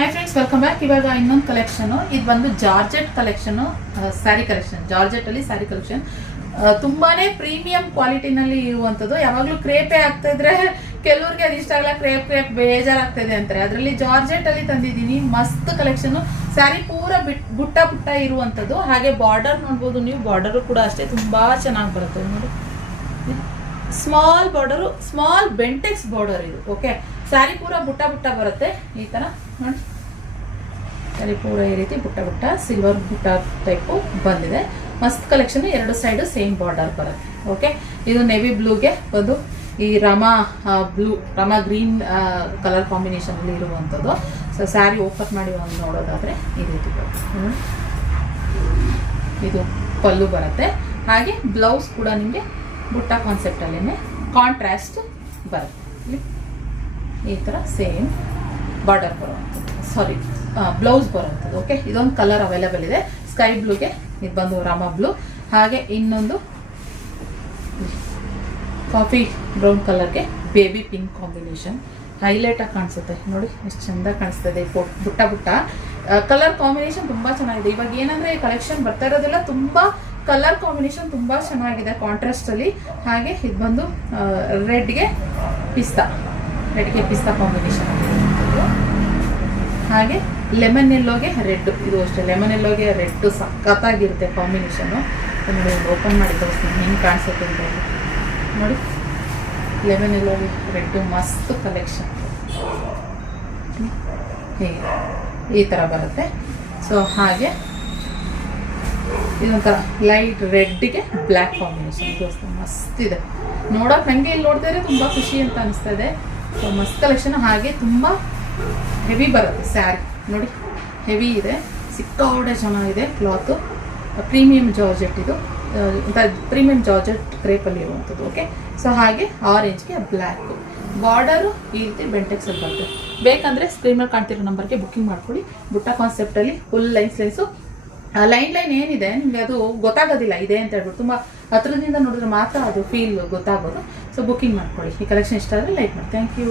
Hi friends, welcome back. ಇವಾಗ ಇನ್ನೊಂದು collection, ಇದು ಬಂದು georgette collection, sari collection. Georgette ಅಲ್ಲಿ ಸ್ಯಾರಿ ಕಲೆಕ್ಷನ್ ತುಂಬಾನೇ ಪ್ರೀಮಿಯಂ ಕ್ವಾಲಿಟಿನಲ್ಲಿ ಇರುವಂತದ್ದು. ಯಾವಾಗ್ಲೂ ಕ್ರೇಪೆ ಆಗ್ತಾ ಇದ್ರೆ ಕೆಲವ್ರಿಗೆ ಅದು ಇಷ್ಟ ಆಗಲ್ಲ, ಕ್ರೇಪ್ ಬೇಜಾರಾಗ್ತಾ ಇದೆ ಅಂತಾರೆ. ಅದರಲ್ಲಿ ಜಾರ್ಜೆಟ್ ಅಲ್ಲಿ ತಂದಿದ್ದೀನಿ ಮಸ್ತ್ ಕಲೆಕ್ಷನ್. ಸ್ಯಾರಿ ಪೂರ ಬುಟ್ಟ ಬುಟ್ಟ ಇರುವಂತದ್ದು. ಹಾಗೆ ಬಾರ್ಡರ್ ನೋಡ್ಬೋದು ನೀವು, ಬಾರ್ಡರ್ ಕೂಡ ಅಷ್ಟೇ ತುಂಬಾ ಚೆನ್ನಾಗಿ ಬರುತ್ತೆ ನೋಡಿ. Small border, small Bentex border ಇದು. ಓಕೆ, ಸ್ಯಾರಿ ಪೂರ ಬುಟ್ಟ ಬುಟ್ಟ ಬರುತ್ತೆ ಈ ತರ ನೋಡಿ. ಸ್ಯಾರಿ ಪೂರ ಈ ರೀತಿ ಬುಟ್ಟ ಬುಟ್ಟ ಸಿಲ್ವರ್ ಬುಟ್ಟ ಟೈಪು ಬಂದಿದೆ. ಮಸ್ತ್ ಕಲೆಕ್ಷನ್. ಎರಡು ಸೈಡು ಸೇಮ್ ಬಾರ್ಡರ್ ಬರುತ್ತೆ. ಓಕೆ, ಇದು ನೇವಿ ಬ್ಲೂಗೆ ಬಂದು ಈ Rama blue, Rama green colour combination ಅಲ್ಲಿ ಇರುವಂಥದ್ದು. ಸೊ ಸ್ಯಾರಿ ಓಪನ್ ಮಾಡಿ ಒಂದು ನೋಡೋದಾದ್ರೆ ಈ ರೀತಿ ಬರುತ್ತೆ. ಇದು ಪಲ್ಲು ಬರುತ್ತೆ. ಹಾಗೆ ಬ್ಲೌಸ್ ಕೂಡ ನಿಮಗೆ ಬುಟ್ಟ ಕಾನ್ಸೆಪ್ಟ್ ಅಲ್ಲೇನೆ ಕಾಂಟ್ರಾಸ್ಟ್ ಬರುತ್ತೆ. ಈ ತರ ಸೇಮ್ ಬಾರ್ಡರ್ ಬರುವಂಥದ್ದು, ಸಾರಿ ಬ್ಲೌಸ್ ಬರುವಂಥದ್ದು. ಓಕೆ, ಇದೊಂದು ಕಲರ್ ಅವೈಲೇಬಲ್ ಇದೆ. ಸ್ಕೈ ಬ್ಲೂಗೆ ಇದು ಬಂದು ರಾಮಾ ಬ್ಲೂ. ಹಾಗೆ ಇನ್ನೊಂದು ಕಾಫಿ ಬ್ರೌನ್ ಕಲರ್ಗೆ ಬೇಬಿ ಪಿಂಕ್ ಕಾಂಬಿನೇಷನ್. ಹೈಲೈಟ್ ಆಗಿ ಕಾಣಿಸುತ್ತೆ ನೋಡಿ, ಎಷ್ಟು ಚಂದ ಕಾಣಿಸ್ತದೆ. ಬುಟ್ಟ ಬುಟ್ಟ ಕಲರ್ ಕಾಂಬಿನೇಷನ್ ತುಂಬಾ ಚೆನ್ನಾಗಿದೆ. ಇವಾಗ ಏನಂದ್ರೆ ಕಲೆಕ್ಷನ್ ಬರ್ತಾ ಇರೋದೆಲ್ಲ ತುಂಬಾ ಕಲರ್ ಕಾಂಬಿನೇಷನ್ ತುಂಬಾ ಚೆನ್ನಾಗಿದೆ ಕಾಂಟ್ರಾಸ್ಟ್ ಅಲ್ಲಿ. ಹಾಗೆ ಇದು ಬಂದು ರೆಡ್ಗೆ ಪಿಸ್ತಾ ಕಾಂಬಿನೇಷನ್. ಹಾಗೆ ಲೆಮನ್ ಎಲ್ಲೋಗೆ ರೆಡ್, ಇದು ಅಷ್ಟೇ ಲೆಮನ್ ಎಲ್ಲೋಗೆ ರೆಡ್ ಸಖತ್ತಾಗಿರುತ್ತೆ ಕಾಂಬಿನೇಷನ್. ನೋಡಿ, ಓಪನ್ ಮಾಡಿ ತೋರಿಸ್ತೀನಿ ಹೆಂಗೆ ಕಾಣಿಸುತ್ತೆ ಅಂತ ನೋಡಿ. ಲೆಮನ್ ಎಲ್ಲೋಗೆ ರೆಡ್ ಮಸ್ತ್ ಕಲೆಕ್ಷನ್. ಹೀಗೆ ಈ ಥರ ಬರುತ್ತೆ. ಸೊ ಹಾಗೆ ಇದೊಂಥರ ಲೈಟ್ ರೆಡ್ಗೆ ಬ್ಲ್ಯಾಕ್ ಕಾಂಬಿನೇಷನ್ ತೋರಿಸ್ತಾ ಮಸ್ತ್ ಇದೆ. ನೋಡೋಕೆ ನನಗೆ ಇಲ್ಲಿ ನೋಡ್ತಾ ಇದ್ರೆ ತುಂಬ ಖುಷಿ ಅಂತ ಅನಿಸ್ತಾ ಇದೆ. ಸೊ ಮಸ್ತ್ ಕಲೆಕ್ಷನ್. ಹಾಗೆ ತುಂಬ ಹೆವಿ ಬರುತ್ತೆ ಸ್ಯಾರಿ ನೋಡಿ, ಹೆವಿ ಇದೆ, ಸಿಕ್ಕಾಪಟ್ಟೆ ಚೆನ್ನಾಗಿದೆ ಕ್ಲಾತು. ಪ್ರೀಮಿಯಂ ಜಾರ್ಜೆಟ್ ಇದು, ಪ್ರೀಮಿಯಂ ಜಾರ್ಜೆಟ್ ಕ್ರೇಪಲ್ಲಿ ಇರುವಂಥದ್ದು. ಓಕೆ, ಸೊ ಹಾಗೆ ಆರೆಂಜ್ಗೆ ಬ್ಲ್ಯಾಕ್ ಬಾರ್ಡರು ಈ ರೀತಿ ಬೆಂಟೆಕ್ಸಲ್ಲಿ ಬರುತ್ತೆ. ಬೇಕಂದರೆ ಸ್ಕ್ರೀನ್ ಮೇಲೆ ಕಾಣ್ತಿರೋ ನಂಬರ್ಗೆ ಬುಕ್ಕಿಂಗ್ ಮಾಡ್ಕೊಳ್ಳಿ. ಬುಟ್ಟ ಕಾನ್ಸೆಪ್ಟಲ್ಲಿ ಫುಲ್ ಲೈನ್ಸು ಲೈನ್ ಏನಿದೆ ನಿಮಗೆ ಅದು ಗೊತ್ತಾಗೋದಿಲ್ಲ ಇದೆ ಅಂತ ಹೇಳ್ಬಿಟ್ಟು. ತುಂಬ ಹತ್ರದಿಂದ ನೋಡಿದ್ರೆ ಮಾತ್ರ ಅದು ಫೀಲ್ ಗೊತ್ತಾಗೋದು. ಸೊ ಬುಕ್ಕಿಂಗ್ ಮಾಡ್ಕೊಳ್ಳಿ. ಈ ಕಲೆಕ್ಷನ್ ಇಷ್ಟ ಆದರೆ ಲೈಕ್ ಮಾಡಿ. Thank you.